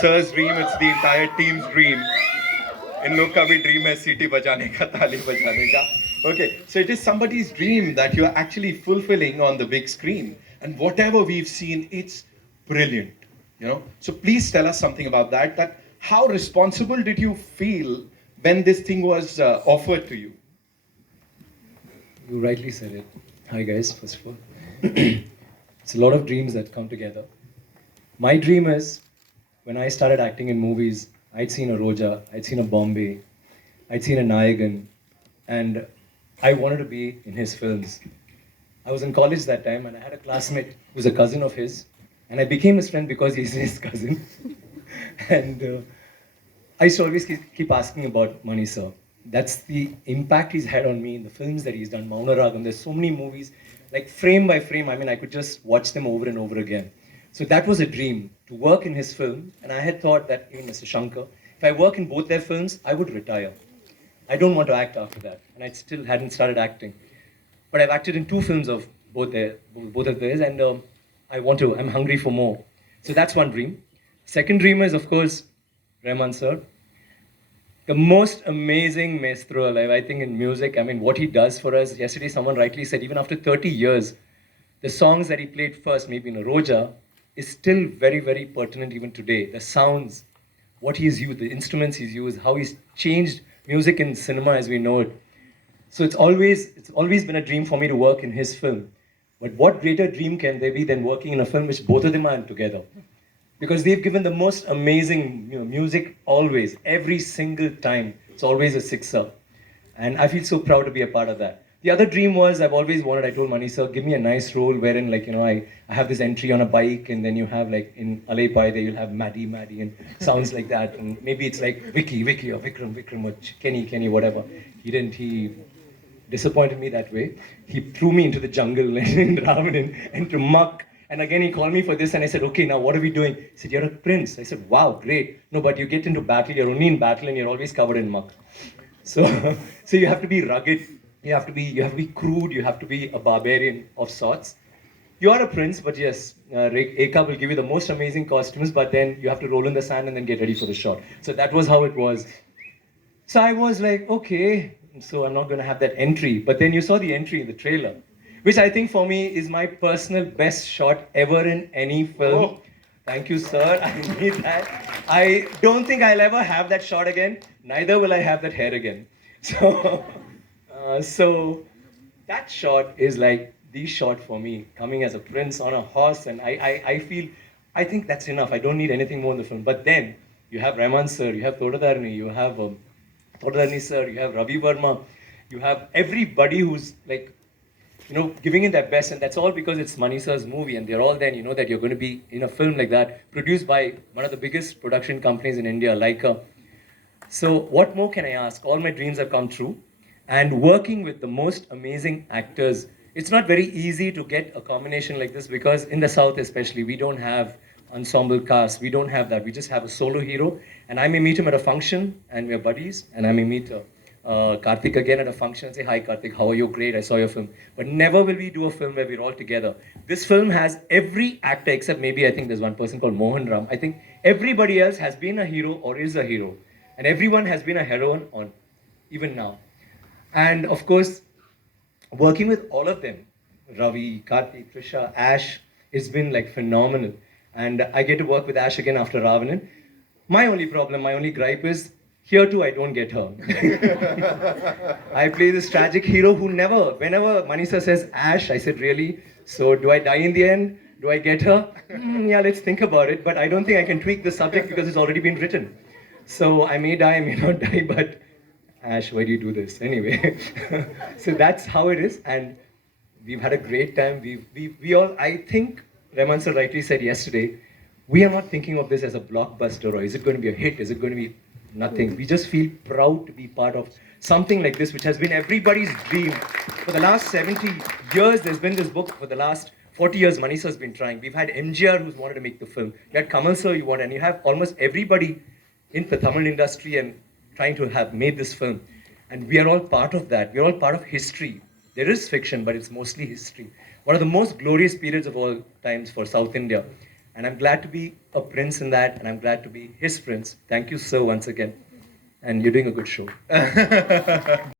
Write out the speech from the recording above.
Sir's dream, it's the entire team's dream. इन लोग का भी ड्रीम है सीटी बजाने का ताली बजाने का okay so it is somebody's dream that you are actually fulfilling on the big screen and whatever we've seen it's brilliant so please tell us something about that how responsible did you feel when this thing was offered to you. You rightly said it. Hi guys, first of all. It's a lot of dreams that come together. My dream is, when I started acting in movies, I'd seen a Roja, I'd seen a Bombay, I'd seen a Nayagan, and I wanted to be in his films. I was in college that time and I had a classmate who was a cousin of his, and I became his friend because he's his cousin. and I used to always keep asking about Mani sir. That's the impact he's had on me in the films that he's done. Mauna Ragam, there's so many movies, like frame by frame, I mean, I could just watch them over and over again. So that was a dream, to work in his film. And I had thought that, even Mr. Shankar, if I work in both their films, I would retire. I don't want to act after that. And I still hadn't started acting. But I've acted in 2 films of both of theirs, and I'm hungry for more. So that's one dream. Second dream is, of course, Rahman sir. The most amazing maestro alive, I think, in music. I mean, what he does for us. Yesterday, someone rightly said, even after 30 years, the songs that he played first, maybe in a Roja, is still very, very pertinent even today. The sounds, what he's used, the instruments he's used, how he's changed music in cinema as we know it. So it's always been a dream for me to work in his film. But what greater dream can there be than working in a film which both of them are in together? Because they've given the most amazing music always, every single time. It's always a sixer. And I feel so proud to be a part of that. The other dream was, I've always wanted, I told Mani sir, give me a nice role wherein, I have this entry on a bike, and then you have, in Alay Pai, you'll have Maddie, and sounds like that. And maybe it's like Vicky, or Vikram, or Kenny, whatever. He disappointed me that way. He threw me into the jungle in Ravanan, into muck. And again, he called me for this, and I said, okay, now what are we doing? He said, you're a prince. I said, wow, great. No, but you get into battle, you're only in battle, and you're always covered in muck. So you have to be rugged, you have to be crude, you have to be a barbarian of sorts. You are a prince, but yes, Eka will give you the most amazing costumes, but then you have to roll in the sand and then get ready for the shot. So that was how it was. So I was like, okay, so I'm not going to have that entry. But then you saw the entry in the trailer, which I think for me is my personal best shot ever in any film. Oh. Thank you, sir. I need that. I don't think I'll ever have that shot again. Neither will I have that hair again. So that shot is like the shot for me, coming as a prince on a horse. And I think that's enough. I don't need anything more in the film. But then you have Rahman sir, you have Thodadarni, you have Thodadarni sir, you have Ravi Verma, you have everybody who's giving in their best, and that's all because it's Mani sir's movie, and they're all there, and you know that you're going to be in a film like that, produced by one of the biggest production companies in India, Leica. So what more can I ask? All my dreams have come true, and working with the most amazing actors, it's not very easy to get a combination like this, because in the South especially, we don't have ensemble cast, we don't have that, we just have a solo hero, and I may meet him at a function, and we're buddies, and I may meet Karthik again at a function and say, hi Karthik, how are you? Great, I saw your film. But never will we do a film where we're all together. This film has every actor, except maybe I think there's one person called Mohan Ram. I think everybody else has been a hero or is a hero. And everyone has been a heroine on, even now. And of course, working with all of them, Ravi, Karthik, Trisha, Ash, it's been phenomenal. And I get to work with Ash again after Ravanan. My only problem, my only gripe is, here too, I don't get her. I play this tragic hero who never, whenever Mani sir says Ash, I said, really? So do I die in the end? Do I get her? Yeah, let's think about it. But I don't think I can tweak the subject because it's already been written. So I may die, I may not die, but Ash, why do you do this? Anyway, so that's how it is. And we've had a great time. We all, I think, Rahman sir rightly said yesterday, we are not thinking of this as a blockbuster, or is it going to be a hit? Is it going to be nothing? We just feel proud to be part of something like this, which has been everybody's dream. For the last 70 years, there's been this book. For the last 40 years, Mani sir's been trying. We've had MGR who's wanted to make the film. You had Kamal sir, and you have almost everybody in the Tamil industry and trying to have made this film. And we are all part of that. We're all part of history. There is fiction, but it's mostly history. One of the most glorious periods of all times for South India. And I'm glad to be a prince in that, and I'm glad to be his prince. Thank you, sir, once again. And you're doing a good show.